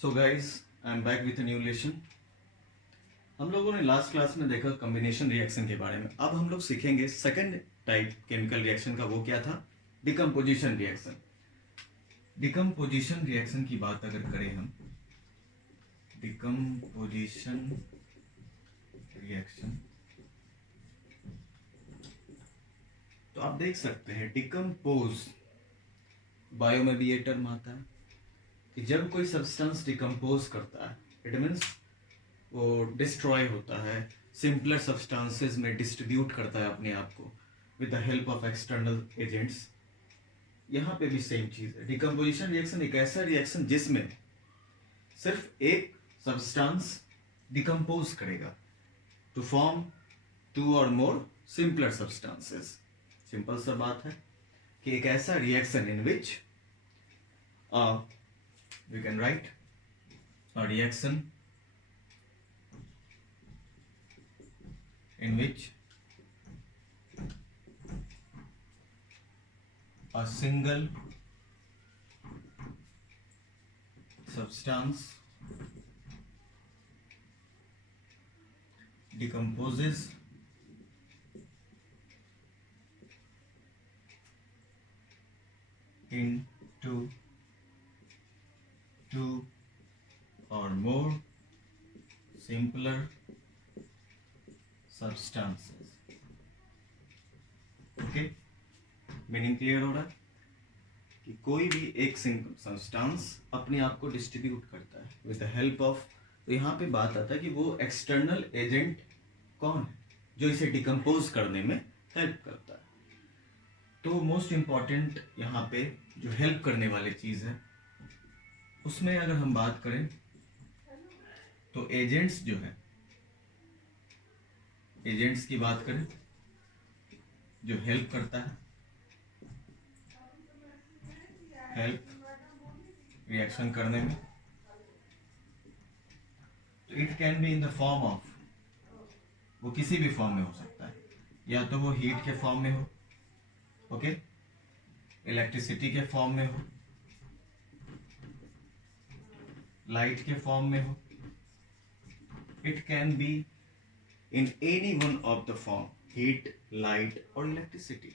So guys, I am back with a new lesson. हम लोगों ने लास्ट क्लास में देखा कॉम्बिनेशन रिएक्शन के बारे में। अब हम लोग सीखेंगे सेकंड टाइप केमिकल रिएक्शन का। वो क्या था? Decomposition reaction. डिकम्पोजिशन रिएक्शन की बात अगर करें हम, डिकम्पोजिशन रिएक्शन, तो आप देख सकते हैं डिकम्पोज, बायो में भी ये टर्म आता है कि जब कोई सब्सटेंस डिकम्पोज करता है, इट मीन्स वो डिस्ट्रॉय होता है, सिंपलर सब्सटेंसेस में डिस्ट्रीब्यूट करता है अपने आप को with the help of external agents. यहाँ पे भी सेम चीज है। डिकम्पोजिशन रिएक्शन एक ऐसा रिएक्शन जिसमें सिर्फ एक सब्सटेंस डिकम्पोज करेगा टू फॉर्म टू और मोर सिंपलर सब्सटेंसेस। सिंपल सा बात है कि एक ऐसा reaction in which we can write a reaction in which a single substance decomposes into two or more simpler substances. Okay, meaning clear हो रहा है कि कोई भी एक सिंगल सब्सटेंस अपने आप को डिस्ट्रीब्यूट करता है विद द हेल्प ऑफ, तो यहाँ पे बात आता है कि वो एक्सटर्नल एजेंट कौन है जो इसे डिकम्पोज करने में हेल्प करता है। तो मोस्ट इंपॉर्टेंट यहाँ पे जो हेल्प करने वाली चीज है उसमें अगर हम बात करें तो एजेंट्स जो है, एजेंट्स की बात करें जो हेल्प करता है, हेल्प रिएक्शन करने में, तो it can be in the form of, वो किसी भी फॉर्म में हो सकता है, या तो वो हीट के फॉर्म में हो, ओके, इलेक्ट्रिसिटी के फॉर्म में हो, लाइट के फॉर्म में हो, it can B in any one of the form, heat, light और electricity।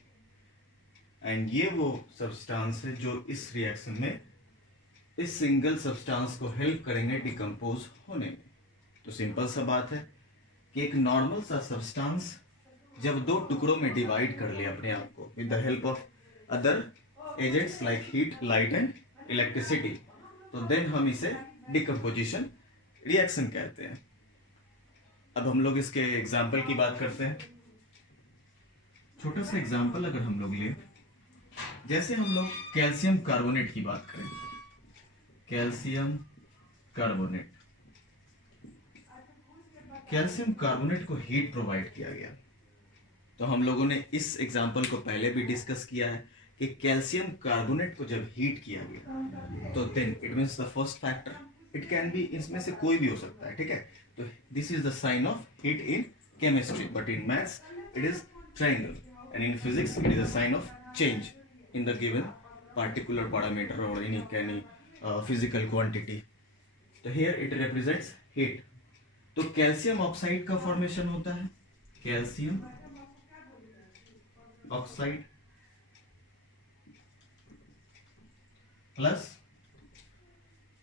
एंड ये वो सब्सटेंस है जो इस रिएक्शन में इस सिंगल सब्सटेंस को हेल्प करेंगे डिकम्पोज होने में। तो सिंपल सा बात है कि एक नॉर्मल सा सब्सटेंस जब दो टुकड़ों में डिवाइड कर ले अपने आप को with the help of other agents like heat, light and electricity, तो देन हम इसे डिकम्पोजिशन रिएक्शन कहते हैं। अब हम लोग इसके एग्जाम्पल की बात करते हैं। छोटा सा एग्जाम्पल अगर हम लोग लें, जैसे हम लोग कैल्शियम कार्बोनेट की बात करें, कैल्शियम कार्बोनेट, कैल्शियम कार्बोनेट को हीट प्रोवाइड किया गया, तो हम लोगों ने इस एग्जाम्पल को पहले भी डिस्कस किया है कि कैल्शियम कार्बोनेट को जब हीट किया गया तो then it means the first factor, it can be, इसमें से कोई भी हो सकता है, ठीक है। तो this is the sign of heat in chemistry, but in maths it is triangle, and in physics it is a sign of change in the given particular parameter or any physical quantity। तो here it represents heat। तो calcium oxide का formation होता है, calcium oxide plus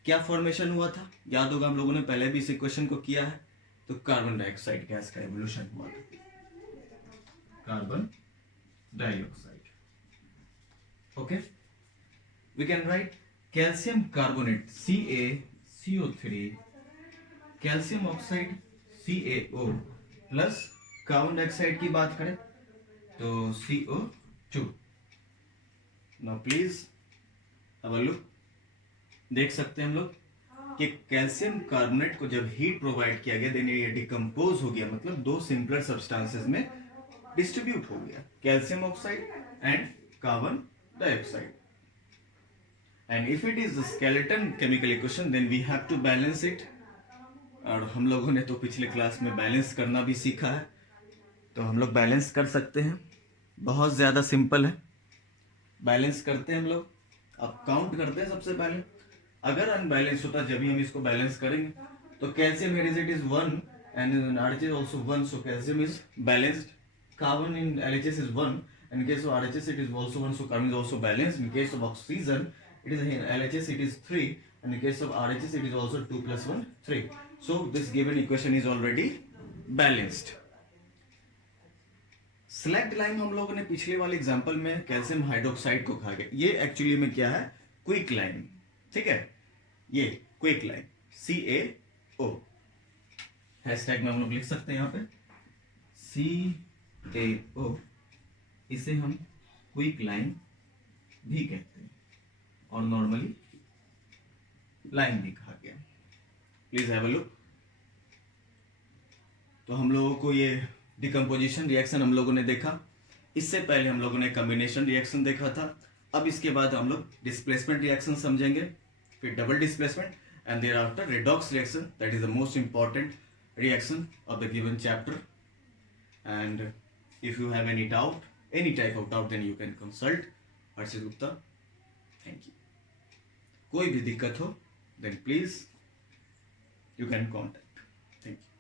क्या formation हुआ था, याद होगा हम लोगों ने पहले भी इस इक्वेशन को किया है, तो कार्बन डाइऑक्साइड गैस का एवोल्यूशन हुआ था, carbon dioxide. Okay, we can write calcium carbonate CaCO3, calcium oxide CaO plus carbon dioxide की बात करें तो CO2। नाउ प्लीज अब लुक, देख सकते हैं हम लोग कि कैल्शियम कार्बोनेट को जब हीट प्रोवाइड किया गया देन ये डिकम्पोज हो गया, मतलब दो सिंपलर सब्सटेंसेस में डिस्ट्रीब्यूट हो गया, calcium oxide and carbon dioxide. And if it is the skeleton chemical equation then we have to balance it, और हम लोगों ने तो पिछले क्लास में बैलेंस करना भी सीखा है, तो हम लोग बैलेंस कर सकते हैं, बहुत ज़्यादा सिंपल है। बैलेंस करते हैं हम लोग, अब काउंट करते हैं सबसे पहले, अगर अनबैलेंस होता जब भी हम इसको बैलेंस करेंगे, तो calcium here it is 1 and in RHS is also 1, so calcium is balanced. Carbon in LHS is 1, and in case of RHS it is also 1, so carbon is also balanced. In case of oxygen it is in LHS it is 3, and in case of RHS it is also 2 plus 1 3. So this given equation is already balanced. Select lime हम लोगों ने पिछले वाले example में calcium hydroxide को कहा गया, ये एक्चुअली में क्या है, क्विक लाइम, ठीक है, ये क्विक लाइम CaO, हैशटैग में हम लोग लिख सकते हैं यहाँ पे CaO, इसे हम क्विक लाइम भी कहते हैं और नॉर्मली लाइम भी कहा गया। Please have a look. तो हम लोगों को ये डिकम्पोजिशन रिएक्शन हम लोगों ने देखा, इससे पहले हम लोगों ने कॉम्बिनेशन रिएक्शन देखा था, अब इसके बाद हम लोग डिस्प्लेसमेंट रिएक्शन समझेंगे, फिर double displacement and thereafter redox reaction, that is the most important reaction of the given chapter. And if you have any doubt, any type of doubt, then you can consult Harshit Gupta. Thank you. कोई भी दिक्कत हो then please you can contact. Thank you.